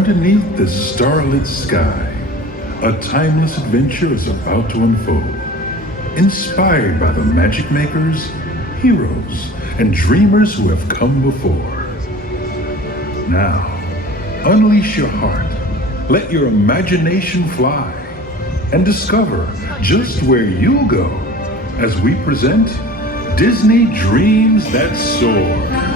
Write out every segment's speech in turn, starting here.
Underneath the starlit sky, a timeless adventure is about to unfold. Inspired by the magic makers, heroes, and dreamers who have come before. Now, unleash your heart, let your imagination fly, and discover just where you'll go as we present Disney Dreams That Soar.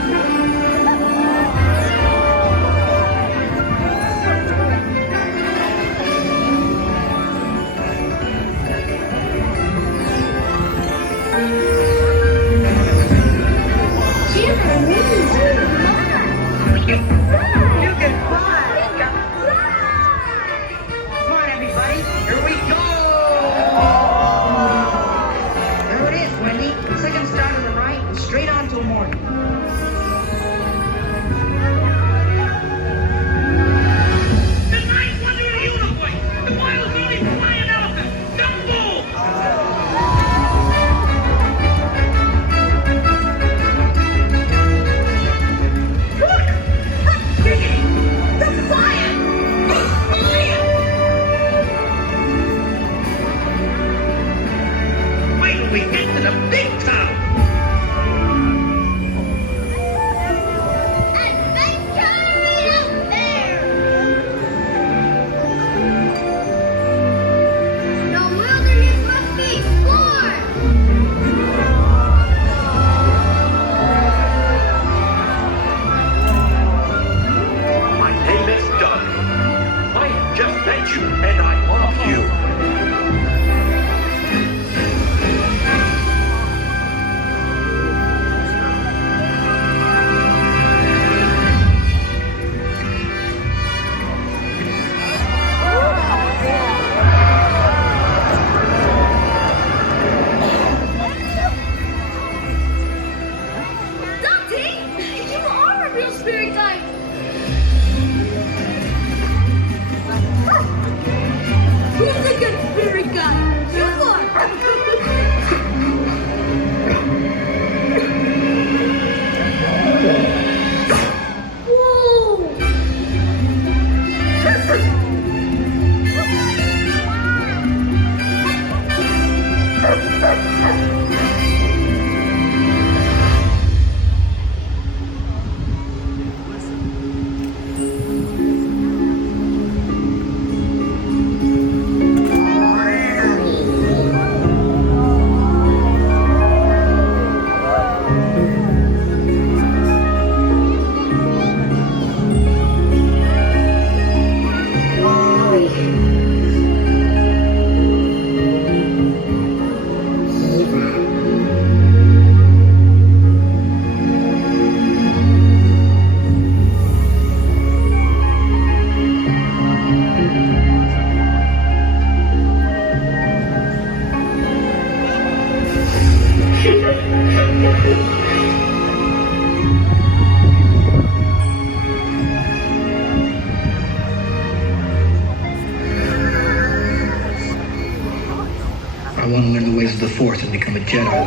I want to learn the ways of the Force and become a Jedi.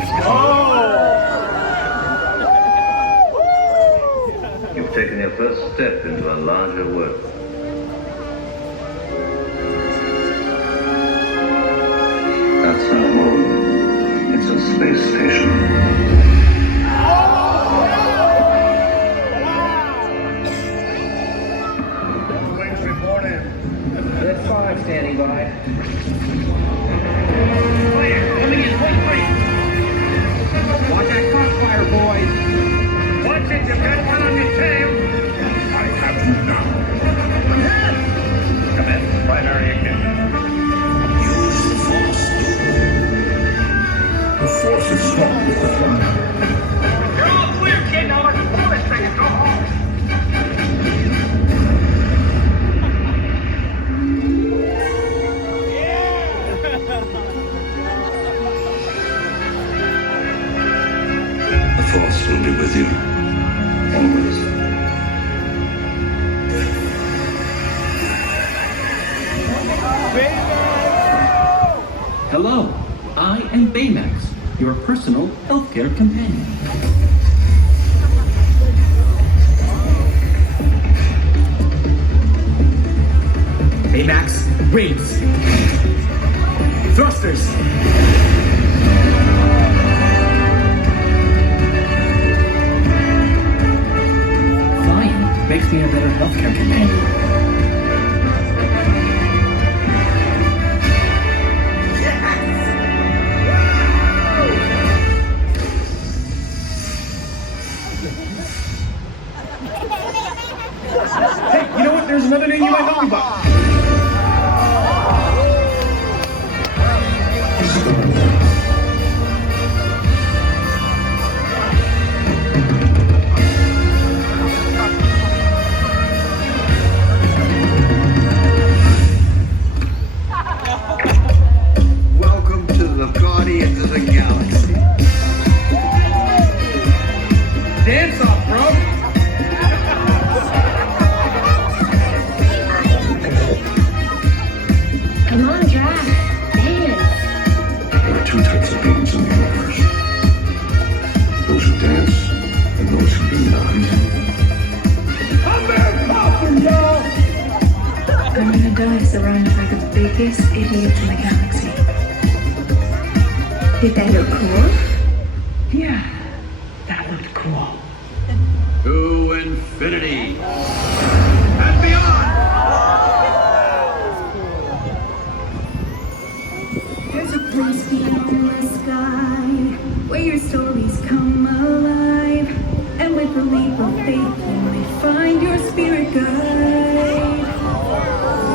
You've taken your first step into a larger world. That's not home. It's a space station. Wings reporting. Red 5 standing by. Watch that crossfire, boys. Watch it, you've got one on your tail. I have you now. Come in, primary ignition. Use the Force. The Force is strong with the fire. You're all clear, kid. Now let's pull this thing and go home. The Force will be with you, always. Hello, I am Baymax, your personal healthcare companion. Baymax, wings. Thrusters. Flying makes me a better healthcare companion. Hey, you know what? There's another name you might know me by. Welcome to the Guardians of the Galaxy. Dance off, bro. Come on, Drac. Dance. There are two types of beings in the universe. Those who dance and those who do not. I'm there, popping, y'all. I'm gonna die surrounded by the biggest idiots in the galaxy. Did that look cool? Yeah, that looked cool. To infinity and beyond. There's a place beyond the sky where your stories come alive. And with a leap of faith, you may find your spirit guide.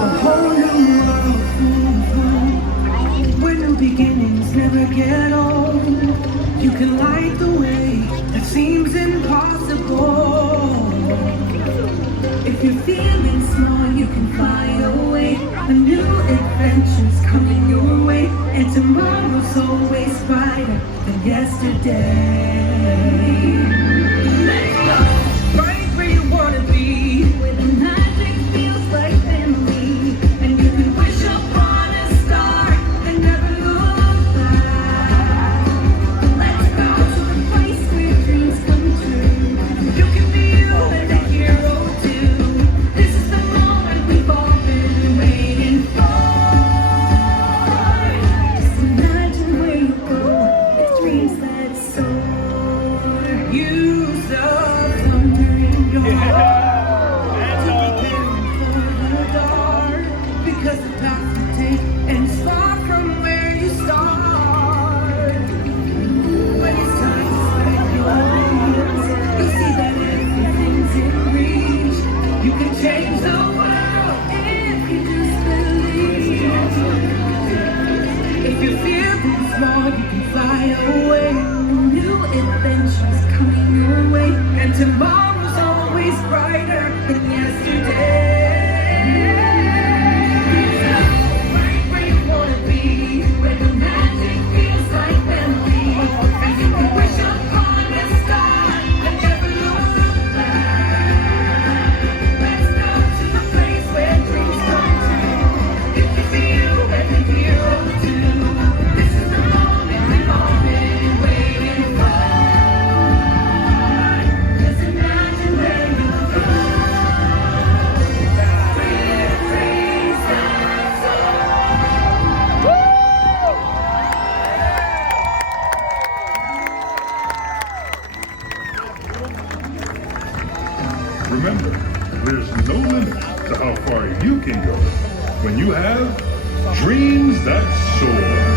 A whole new world full of hope, where new beginnings never get old. You can light the way that seems impossible. If you're feeling small, you can fly away. A new adventure's coming your way, and tomorrow's always brighter than yesterday. Let's go right where you wanna be, where the magic feels like family, and you can wish upon a star and never look back. Let's go to the place where dreams come true. You can be you and a hero too. This is the moment we've all been waiting for. Just imagine where you go with dreams that soar. Use the thunder in your heart to prepare for the dark, because the path you take ends far from where you start. When it's time to spread your wings, you'll see that everything's in reach. You can change the world if you just believe. If you feel small, you can fly away. New adventures coming your way, and tomorrow's always brighter than yesterday. Right where you wanna be, where the magic feels like family, and you can wish upon a star and never look back. Let's go to the place where dreams come true. It can be you and the hero too. This is the moment we've all been waiting for. Just imagine where you go. Dreams that soar. Remember, there's no limit to how far you can go when you have dreams that soar.